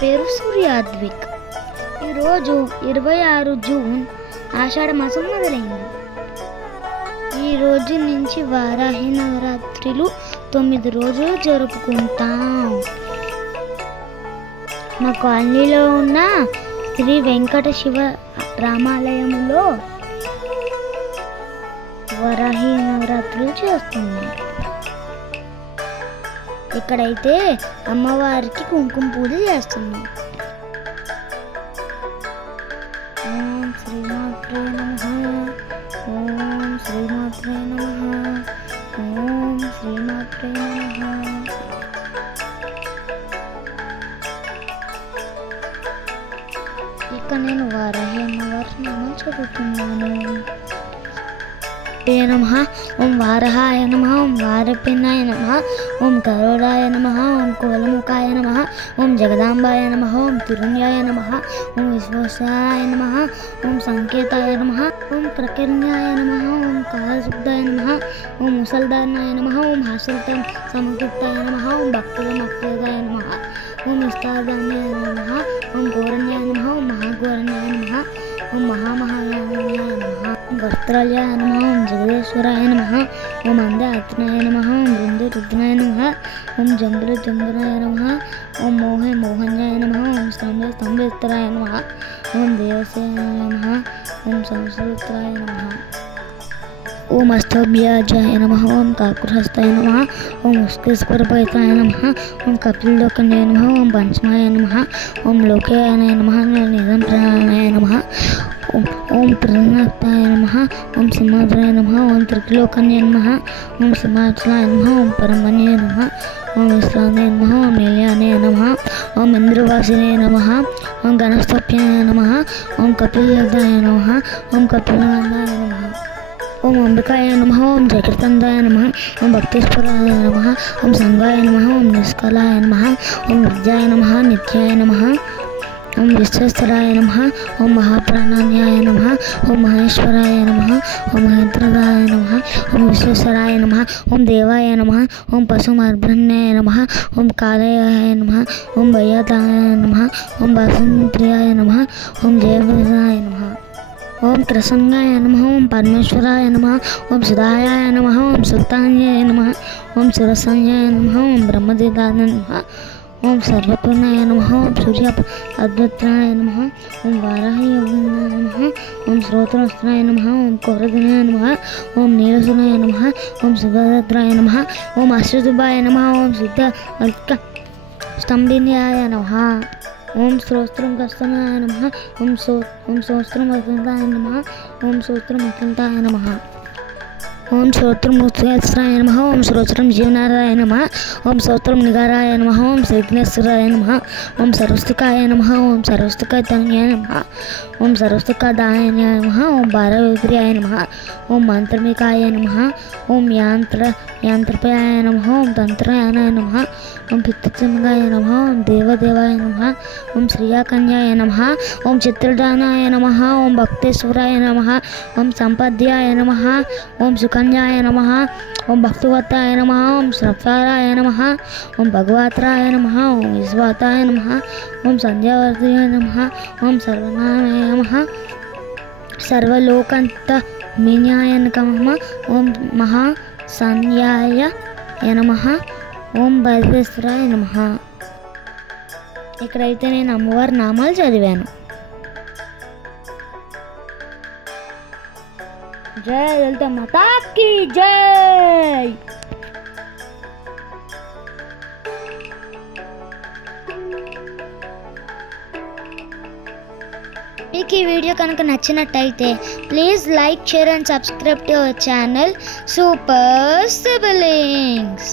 పేరు సూర్యాద్విక్. ఈరోజు 26 జూన్ ఆషాఢ మాసం మొదలైంది. ఈ రోజు నుంచి వారాహి నవరాత్రులు 9 రోజులు జరుపుకుంటాం. మా కాలనీలో ఉన్న శ్రీ వెంకట శివ రామాలయంలో వారాహి నవరాత్రులు చేస్తున్నాం. ఇక్కడైతే అమ్మవారికి కుంకుమ పూజ చేస్తున్నాం. ఓం శ్రీమాత్రే నమః, ఓం శ్రీమాత్రే నమః, ఓం శ్రీమాత్రే నమః. ఇక నేను వారాహి అమ్మవారి నామం చదువుతున్నాను. నమః, ఓం వారహాయ నమః, ఓం వారపిన్నాయ నమః, ఓం కరోడాయ నమః, ఓం కోలముఖాయ నమః, ఓం జగదాంబాయ నమః, ఓం తిరుణ్యాయ నమః, ఓం విశ్వేశ్వరాయ నమః, ఓం సంకేతాయ నమః, ఓం ప్రకరణ్యాయ నమః, ఓం కాలశుద్ధాయ నమః, ఓం ముసల్దానాయ నమః, ఓం హాస్యల్తం సమకృతాయ నమః, ఓం భక్తుల మక్తాయ నమః, ఓం ఇష్టాదాన్యాయ నమః, ఓం గౌరణ్యాయ నమః, ఓం మహాగౌరణ్యాయ నమః, ఓం మహామహాయాయ నమః, ఓం వస్త్రాల్యాయ నమః, ఓం జగదేశ్వరాయ నమః, ఓం అందాత్నాయ నమః, ఓం బృందరుద్రాయ నమః, ఓం జంబురాయ నమః, ఓం మోహన్యాయ నమః, ఓం స్తంభేశ్వరాయ నమః, ఓం దేవసేనాయ నమః, ఓం సంస్కృతాయ నమః, ఓం అష్టభ్యాజాయ నమః, ఓం కాకురహస్తాయ నమః, ఓం ఉస్కేశ్వరపైతాయ నమః, ఓం కపిల్లోకన్యాయ నమః, ఓం పంచమాయ నమః, ఓం లోకయాయ నమః, నిరంప్రాణాయ నమః, ఓం ప్రణక్తాయ నమః, ఓం సింహాద్రాయ నమః, ఓం త్రిలోకన్యాయ నమః, ఓం సింహాచలాయ నమః, ఓం పరమణ్యాయ నమః, ఓం విశ్రాంతాయ నమః, ఓం నిలయాయ నమః, ఓం ఇంద్రవాసినాయ నమః, ఓం గణస్తప్యాయ నమః, ఓం కపిలదాయ నమః, ఓం కపిలనందాయ నమః, ఓం అంబికాయ నమః, ఓం జగత్తందాయ నమః, ఓం భక్తేశ్వరాయ నమః, ఓం సంగాయ నమః, ఓం నిష్కలాయ నమః, ఓం విద్యాయ నమః, నిత్యాయ నమః, ఓం విశ్వేశ్వరాయ నమః, ఓం మహాప్రాణాన్యాయ నమః, ఓం మహేశ్వరాయ నమః, ఓం మహేంద్రదాయ నమః, ఓం విశ్వేశ్వరాయ నమః, ఓం దేవాయ నమః, ఓం పశుమార్భ్రణ్యాయ నమః, ఓం కాలయాయ నమః, ఓం భయాదాయ నమః, ఓం బసంప్రియాయ నమః, ఓం జయవరాయ నమః, ఓం ప్రసన్నాయ నమః, ఓం పరమేశ్వరాయ నమః, ఓం సుధాయాయ నమః, ఓం సుల్తాన్యాయ నమః, ఓం శిరసంజయాయ నమః, ఓం బ్రహ్మదేవాయ నమః, ఓం సర్వపూర్ణాయ నమః, ఓం సూర్య అద్వైతాయ నమః, ఓం వారాహి నమః, ఓం శ్రోత్రవస్త్రాయ నమః, ఓం కోరదినాయ నమః, ఓం నీలసునాయ నమః, ఓం సుభద్రాయ నమః, ఓం అశ్వదుభాయ నమః, ఓం సిద్ధ స్తంభిన్యాయ నమః, ఓం శ్రోత్రం కస్తనాయ నమః, ఓం శ్రోత్రం అత్యంతాయ నమః, ఓం శ్రోత్రం అత్యంతాయ నమః, ఓం శ్రోత్రం ముత్యాయ నమః, ఓం శ్రోత్రం జీవనారాయ నమః, ఓం శ్రోత్రం నిగారాయ నమః, ఓం శ్రీఘ్నేశ్వరాయ నమః, ఓం సర్వస్తుకాయ నమః, ఓం సర్వస్తుకాయ నమః, ఓం సర్వస్తుకాదాయ నమః, ఓం భారవిగ్రహాయ నమః, ఓం మంత్రమికాయ నమః, ఓం యాంత్రపాయ నమః, ఓం తంత్రాయ నమః, ఓం పిత్తృంగాయ నమః, ఓం దేవదేవాయ నమః, ఓం శ్రీయాకన్యాయ నమః, ఓం చిత్రదానాయ నమః, ఓం భక్తేశ్వరాయ నమః, ఓం సంపద్యాయ నమః, ఓం సుకన్యాయ నమః, ఓం భక్తివత్తాయ నమః, ఓం సప్తారాయ నమః, ఓం భగవత్రాయ నమః, ఓం విశ్వాతాయ నమః, ఓం సంధ్యావర్తయాయ నమః, ఓం సర్వనామాయ నమః, సర్వలోకంత మీన్యాయ నమః, ఓం మహాసన్యాయ నమః, ఓం భద్రేశ్వరాయ నమః. ఇక్కడైతే నేను అమ్మవారి నామాలు చదివాను. జై లలిత మాతాకి జై. మీకు ఈ వీడియో కనుక నచ్చినట్టయితే please like, share and subscribe to our channel super siblings.